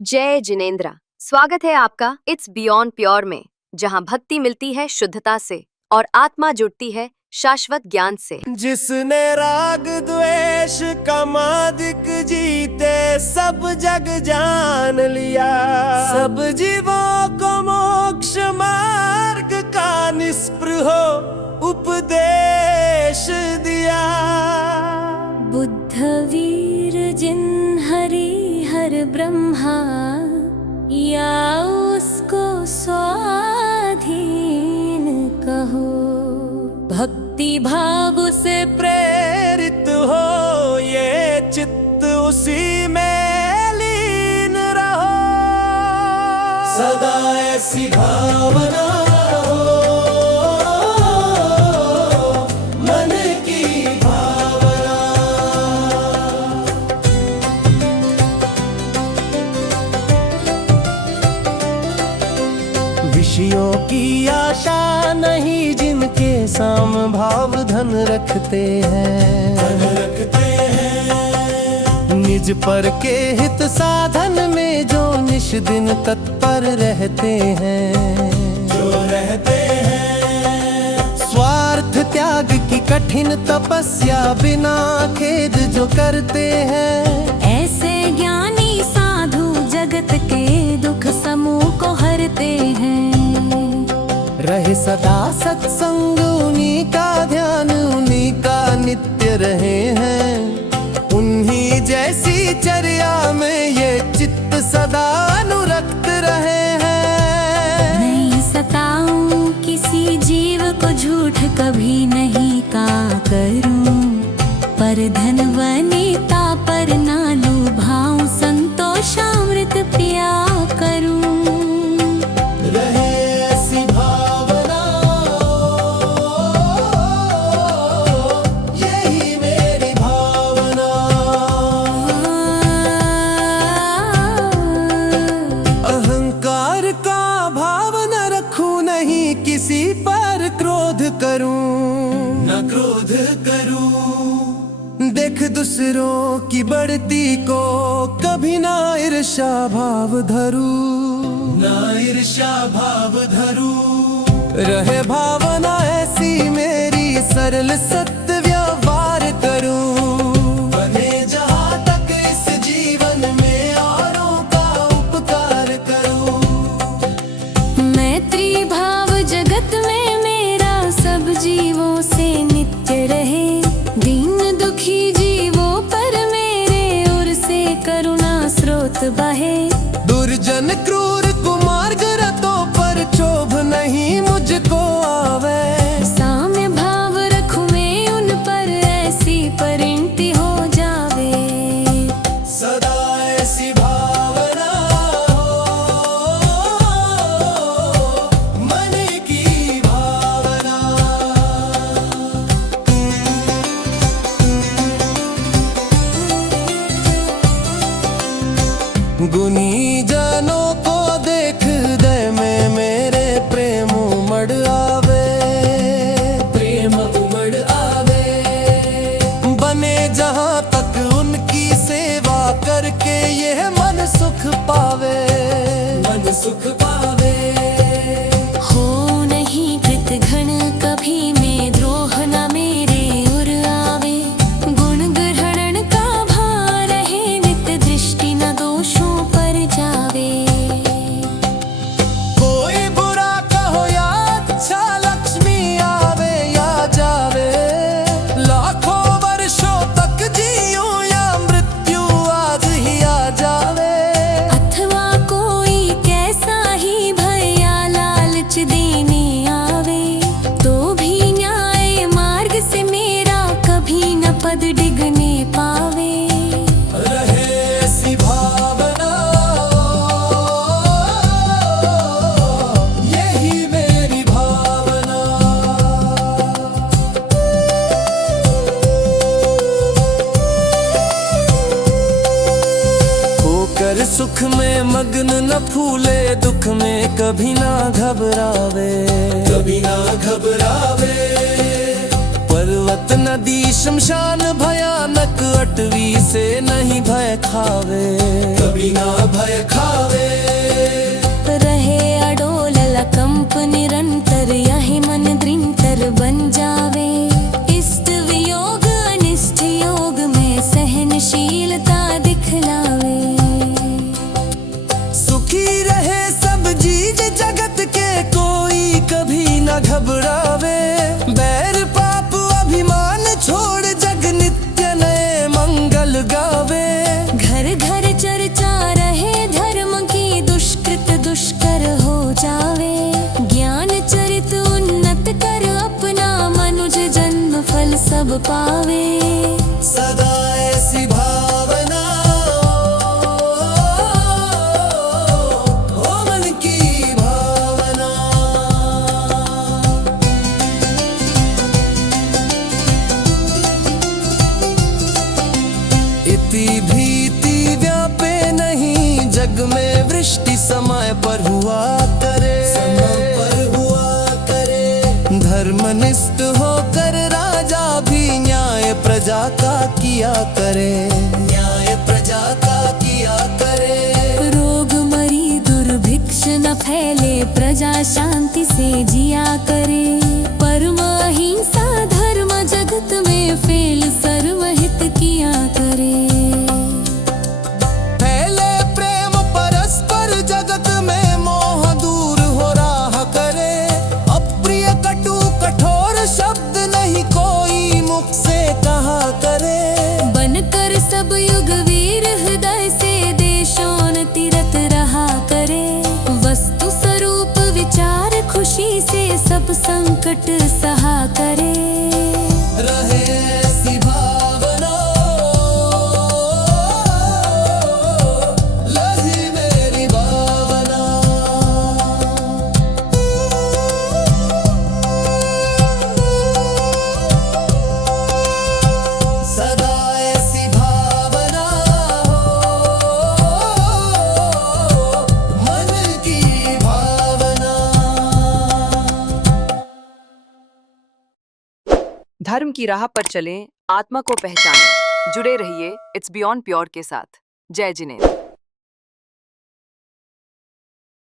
जय जिनेंद्र। स्वागत है आपका इट्स बियॉन्ड प्योर में, जहां भक्ति मिलती है शुद्धता से और आत्मा जुड़ती है शाश्वत ज्ञान से। जिसने राग द्वेष का मादिक जीते सब जग जान लिया, सब जीवों को मोक्ष मार्ग का निस्पृह उपदेश दिया। बुद्ध वीर जिन हरि हर ब्रह्मा या उसको स्वाधीन कहो, भक्ति भाव से प्रेरित हो ये चित्त उसी में लीन रहो। सदा ऐसी भावना हो मन की भावना। विषयों की आशा नहीं जिनके साम भाव धन रखते हैं, निज पर के हित साधन में जो निश दिन तत्पर रहते हैं, स्वार्थ त्याग की कठिन तपस्या बिना खेद जो करते हैं। ऐसे ज्ञानी साधु जगत के दुख समूह को हरते हैं। रहे सदा सत्संग उन्हीं का ध्यान, उन्हीं का नित्य रहे हैं। उन्हीं जैसी चर्या में ये चित्त सदा अनुरक्त रहे हैं। नहीं सताऊं किसी जीव को झूठ कभी नहीं का करूं, पर धन वनिता पर ना लुभाऊं, संतोषामृत पिया करूं। किसी पर क्रोध करूं न क्रोध करूं, देख दूसरों की बढ़ती को कभी ना ईर्ष्या भाव धरूं, ना ईर्ष्या भाव धरूं। रहे भावना ऐसी मेरी सरल सत्य व्यवहार करूं, बने जहां तक इस जीवन में औरों का उपकार करूं। मैत्री भाव जगत में मेरा सब जीवों से नित्य रहे, दीन दुखी जीवों पर मेरे ओर से करुणा स्रोत बहे। दुर्जन क्रूर कुमार्ग रतों पर क्षोभ नहीं मुझको आवे, साम्य भाव रखूं मैं उन पर ऐसी परिणति हो जावे। सदा ऐसी भावना हो मन की भावना। गुनी जनों को देख हृदय में मेरे प्रेम उमड़ आवे, प्रेम उमड़ आवे। बने जहां तक उनकी सेवा करके यह मन सुख पावे, मन सुख पावे। हो नहीं कृत घन कभी में द्रोह न मेरे उर आवे, गुण ग्रहण का भार रहे नित दृष्टि न दोषों पर जावे। कोई बुरा कहो या अच्छा, लक्ष्मी आवे या जावे। लाखों वर्षों तक जीऊं या मृत्यु आज ही आ जावे। अथवा कोई कैसा ही भय या लालच देने आवे, तो भी न्याय मार्ग से मेरा कभी न पद डिगने पावे। रहे ऐसी भावना यही मेरी भावना। होकर सुख में मग्न न फूले, दुख में कभी ना घबरावे, कभी ना घबरावे। पर्वत नदी शमशान भयानक अटवी से नहीं भय खावे, कभी ना भय खावे। न घबरावे। बैर पाप अभिमान छोड़ जग नित्य नए मंगल गावे। घर घर चर्चा रहे धर्म की, दुष्कृत दुष्कर हो जावे। ज्ञान चरित उन्नत कर अपना, मनुज जन्म फल सब पावे। सदा ऐसी भावना हो मन की भावना। इति भीति व्यापे नहीं, जग में वृष्टि समय पर हुआ करे। समय पर हुआ करे। धर्मनिष्ठ होकर राजा भी न्याय प्रजा का किया करे। न्याय प्रजा का किया करे। रोग मरी दुर्भिक्ष न फैले, प्रजा शांति से जिया करे। परम अहिंसा धर्म जगत में फेल, सर्वहित किया करे। फैले प्रेम परस्पर जगत में, मोह दूर हो राह करे। अप्रिय कटु कठोर शब्द नहीं कोई मुख से कहा करे। बनकर सब युग वीर हृदय से, देशोन्नति रत रहा करे। वस्तु स्वरूप विचार खुशी से, सब संकट सहा करे। रहे ऐसी भावना लही मेरी भावना। सदा ऐसी भावना हो मन की भावना। धर्म की राह पर चलें, आत्मा को पहचानें। जुड़े रहिए इट्स बियॉन्ड प्योर के साथ। जय जिनेंद्र।